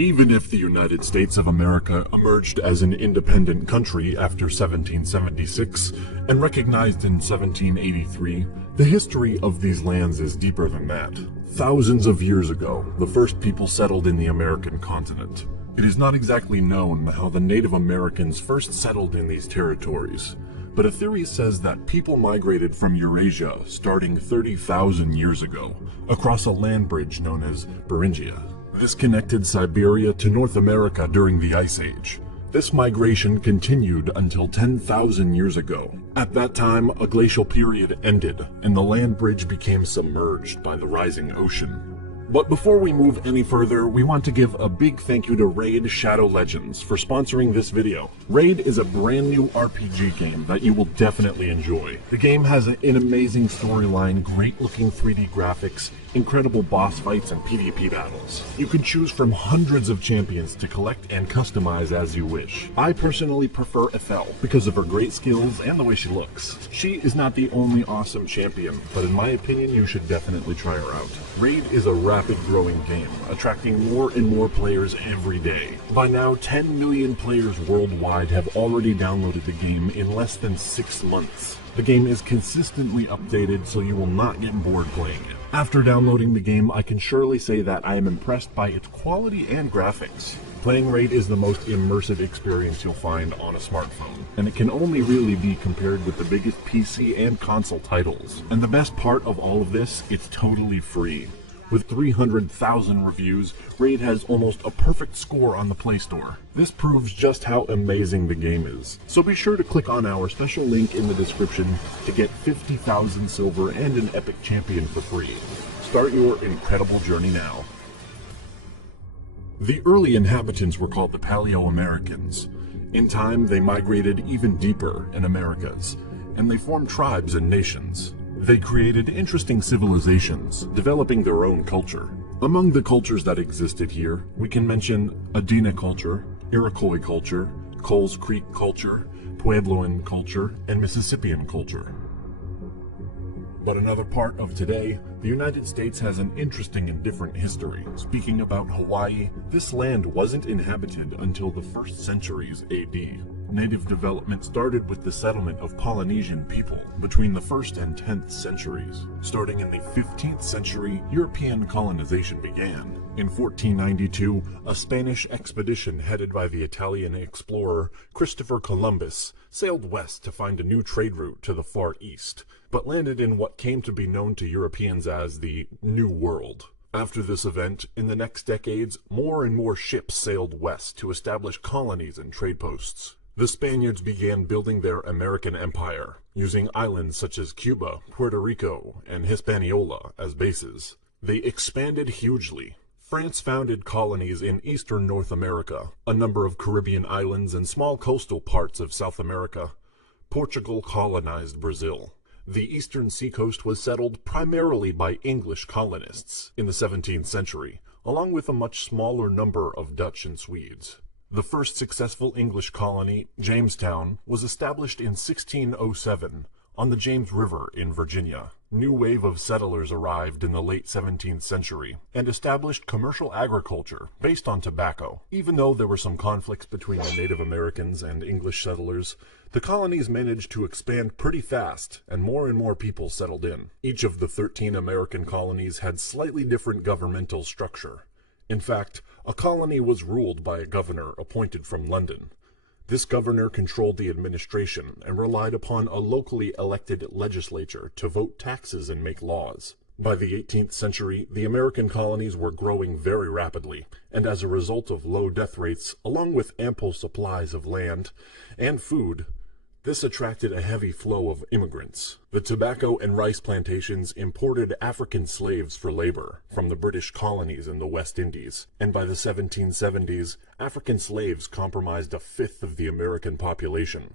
Even if the United States of America emerged as an independent country after 1776 and recognized in 1783, the history of these lands is deeper than that. Thousands of years ago, the first people settled in the American continent. It is not exactly known how the Native Americans first settled in these territories, but a theory says that people migrated from Eurasia starting 30,000 years ago across a land bridge known as Beringia. This connected Siberia to North America during the Ice Age. This migration continued until 10,000 years ago. At that time, a glacial period ended, and the land bridge became submerged by the rising ocean. But before we move any further, we want to give a big thank you to Raid Shadow Legends for sponsoring this video. Raid is a brand new RPG game that you will definitely enjoy. The game has an amazing storyline, great looking 3D graphics, incredible boss fights, and PvP battles. You can choose from hundreds of champions to collect and customize as you wish. I personally prefer Ethel because of her great skills and the way she looks. She is not the only awesome champion, but in my opinion you should definitely try her out. Raid is a rapid growing game, attracting more and more players every day. By now, 10 million players worldwide have already downloaded the game in less than 6 months. The game is consistently updated, so you will not get bored playing it. After downloading the game, I can surely say that I am impressed by its quality and graphics. Playing Raid is the most immersive experience you'll find on a smartphone, and it can only really be compared with the biggest PC and console titles. And the best part of all of this, it's totally free. With 300,000 reviews, Raid has almost a perfect score on the Play Store. This proves just how amazing the game is. So be sure to click on our special link in the description to get 50,000 silver and an epic champion for free. Start your incredible journey now. The early inhabitants were called the Paleo-Americans. In time, they migrated even deeper in Americas, and they formed tribes and nations. They created interesting civilizations, developing their own culture. Among the cultures that existed here, we can mention Adena culture, Iroquois culture, Coles Creek culture, Puebloan culture, and Mississippian culture. But another part of today, the United States has an interesting and different history. Speaking about Hawaii, this land wasn't inhabited until the 1st centuries AD. Native development started with the settlement of Polynesian people between the 1st and 10th centuries. Starting in the 15th century, European colonization began. In 1492, a Spanish expedition headed by the Italian explorer Christopher Columbus sailed west to find a new trade route to the Far East, but landed in what came to be known to Europeans as the New World. After this event, in the next decades, more and more ships sailed west to establish colonies and trade posts. The Spaniards began building their American empire, using islands such as Cuba, Puerto Rico, and Hispaniola as bases. They expanded hugely. France founded colonies in eastern North America, a number of Caribbean islands, and small coastal parts of South America. Portugal colonized Brazil. The eastern seacoast was settled primarily by English colonists in the 17th century, along with a much smaller number of Dutch and Swedes. The first successful English colony, Jamestown, was established in 1607 on the James River in Virginia. New wave of settlers arrived in the late 17th century and established commercial agriculture based on tobacco. Even though there were some conflicts between the Native Americans and English settlers, the colonies managed to expand pretty fast, and more people settled in. Each of the 13 American colonies had slightly different governmental structure. In fact, a colony was ruled by a governor appointed from London. This governor controlled the administration and relied upon a locally elected legislature to vote taxes and make laws. By the 18th century, the American colonies were growing very rapidly, and as a result of low death rates, along with ample supplies of land and food, this attracted a heavy flow of immigrants. The tobacco and rice plantations imported African slaves for labor from the British colonies in the West Indies, and by the 1770s, African slaves comprised a fifth of the American population.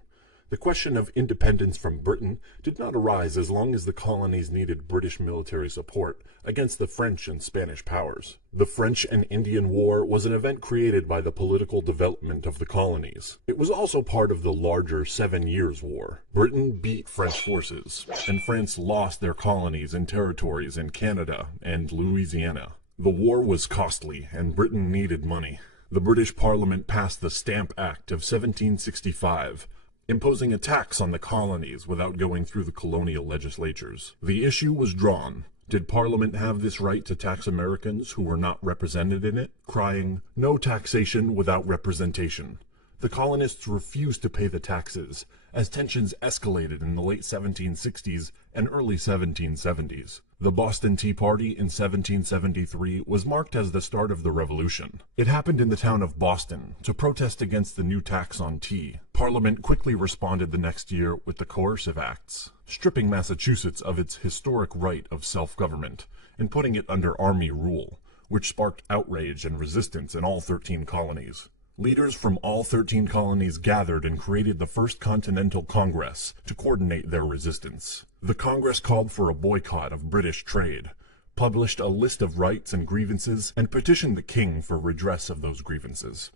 The question of independence from Britain did not arise as long as the colonies needed British military support against the French and Spanish powers. The French and Indian War was an event created by the political development of the colonies. It was also part of the larger 7 Years' War. Britain beat French forces, and France lost their colonies and territories in Canada and Louisiana. The war was costly, and Britain needed money. The British Parliament passed the Stamp Act of 1765, imposing a tax on the colonies without going through the colonial legislatures. The issue was drawn. Did Parliament have this right to tax Americans who were not represented in it, crying, "No taxation without representation"? The colonists refused to pay the taxes, as tensions escalated in the late 1760s and early 1770s. The Boston Tea Party in 1773 was marked as the start of the Revolution. It happened in the town of Boston to protest against the new tax on tea. Parliament quickly responded the next year with the Coercive Acts, stripping Massachusetts of its historic right of self-government and putting it under army rule, which sparked outrage and resistance in all 13 colonies. Leaders from all 13 colonies gathered and created the First Continental Congress to coordinate their resistance. The Congress called for a boycott of British trade, published a list of rights and grievances, and petitioned the king for redress of those grievances.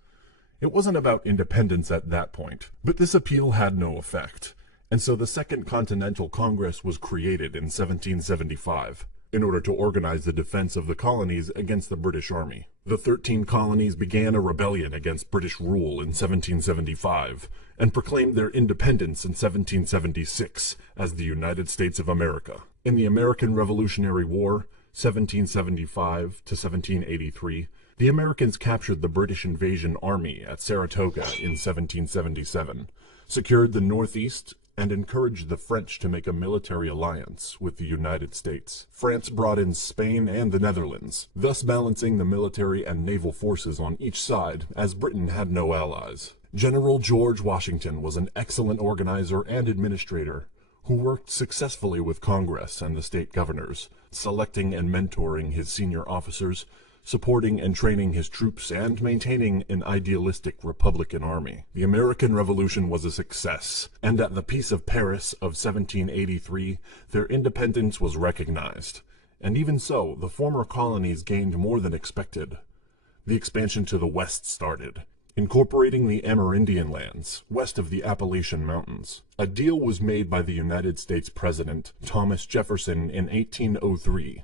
It wasn't about independence at that point, but this appeal had no effect, and so the Second Continental Congress was created in 1775. In order to organize the defense of the colonies against the British Army. The 13 colonies began a rebellion against British rule in 1775 and proclaimed their independence in 1776 as the United States of America. In the American Revolutionary War, 1775 to 1783, the Americans captured the British invasion army at Saratoga in 1777, secured the Northeast, and encouraged the French to make a military alliance with the United States. France brought in Spain and the Netherlands, thus balancing the military and naval forces on each side, as Britain had no allies. General George Washington was an excellent organizer and administrator who worked successfully with Congress and the state governors, selecting and mentoring his senior officers, supporting and training his troops, and maintaining an idealistic Republican army. The American Revolution was a success, and at the Peace of Paris of 1783, their independence was recognized. And even so, the former colonies gained more than expected. The expansion to the west started, incorporating the Amerindian lands west of the Appalachian Mountains. A deal was made by the United States President Thomas Jefferson in 1803.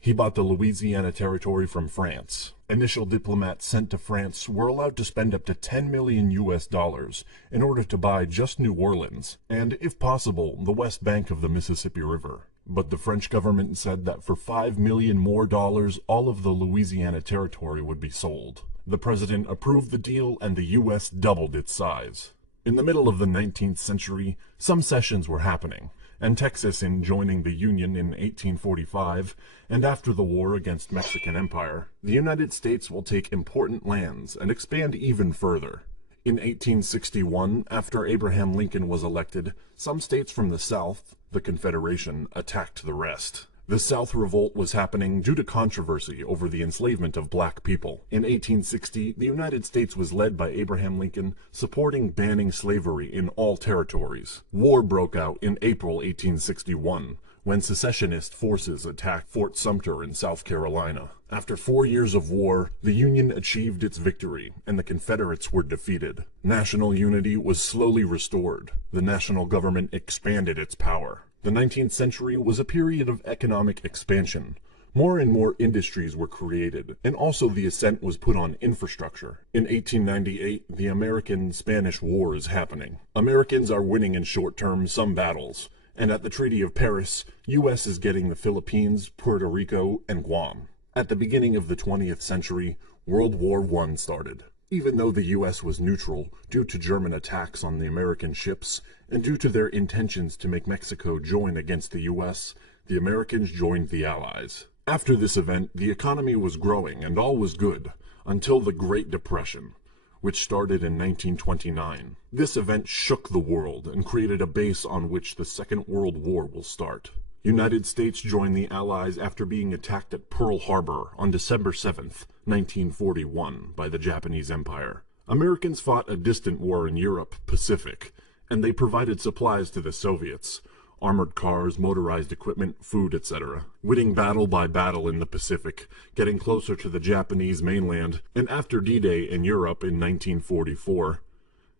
He bought the Louisiana Territory from France. Initial diplomats sent to France were allowed to spend up to $10 million in order to buy just New Orleans, and, if possible, the west bank of the Mississippi River. But the French government said that for $5 million more, all of the Louisiana Territory would be sold. The president approved the deal, and the U.S. doubled its size. In the middle of the 19th century, some cessions were happening, and Texas in joining the Union in 1845, and after the war against Mexican Empire, the United States will take important lands and expand even further. In 1861, after Abraham Lincoln was elected, some states from the South, the Confederation, attacked the rest. The South Revolt was happening due to controversy over the enslavement of black people. In 1860, the United States was led by Abraham Lincoln, supporting banning slavery in all territories. War broke out in April 1861, when secessionist forces attacked Fort Sumter in South Carolina. After 4 years of war, the Union achieved its victory, and the Confederates were defeated. National unity was slowly restored. The national government expanded its power. The 19th century was a period of economic expansion. More and more industries were created, and also the accent was put on infrastructure. In 1898, the American-Spanish War is happening. Americans are winning in short term some battles, and at the Treaty of Paris, U.S. is getting the Philippines, Puerto Rico, and Guam. At the beginning of the 20th century, World War I started. Even though the U.S. was neutral due to German attacks on the American ships and due to their intentions to make Mexico join against the U.S., the Americans joined the Allies. After this event, the economy was growing and all was good, until the Great Depression, which started in 1929. This event shook the world and created a base on which the Second World War will start. United States joined the Allies after being attacked at Pearl Harbor on December 7th, 1941, by the Japanese Empire. Americans fought a distant war in Europe, Pacific, and they provided supplies to the Soviets, armored cars, motorized equipment, food, etc., winning battle by battle in the Pacific, getting closer to the Japanese mainland, and after D-Day in Europe in 1944,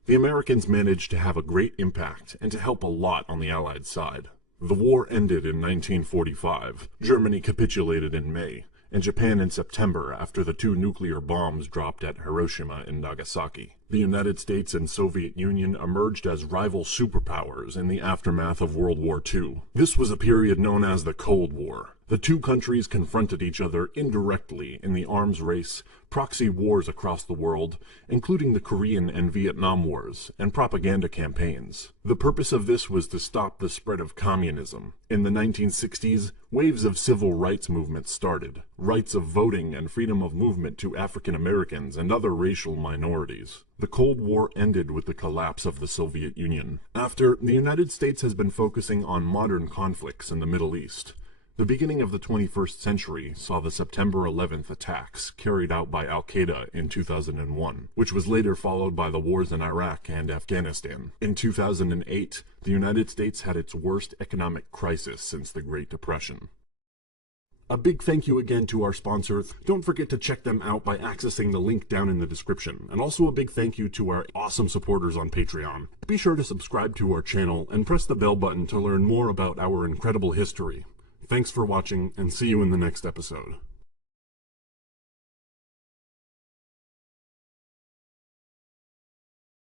the Americans managed to have a great impact and to help a lot on the Allied side. The war ended in 1945. Germany capitulated in May, and Japan in September after the 2 nuclear bombs dropped at Hiroshima and Nagasaki. The United States and Soviet Union emerged as rival superpowers in the aftermath of World War II. This was a period known as the Cold War. The two countries confronted each other indirectly in the arms race, proxy wars across the world, including the Korean and Vietnam Wars, and propaganda campaigns. The purpose of this was to stop the spread of communism. In the 1960s, waves of civil rights movements started, rights of voting and freedom of movement to African Americans and other racial minorities. The Cold War ended with the collapse of the Soviet Union. After, the United States has been focusing on modern conflicts in the Middle East. The beginning of the 21st century saw the September 11th attacks carried out by Al-Qaeda in 2001, which was later followed by the wars in Iraq and Afghanistan. In 2008, the United States had its worst economic crisis since the Great Depression. A big thank you again to our sponsors. Don't forget to check them out by accessing the link down in the description. And also a big thank you to our awesome supporters on Patreon. Be sure to subscribe to our channel and press the bell button to learn more about our incredible history. Thanks for watching, and see you in the next episode.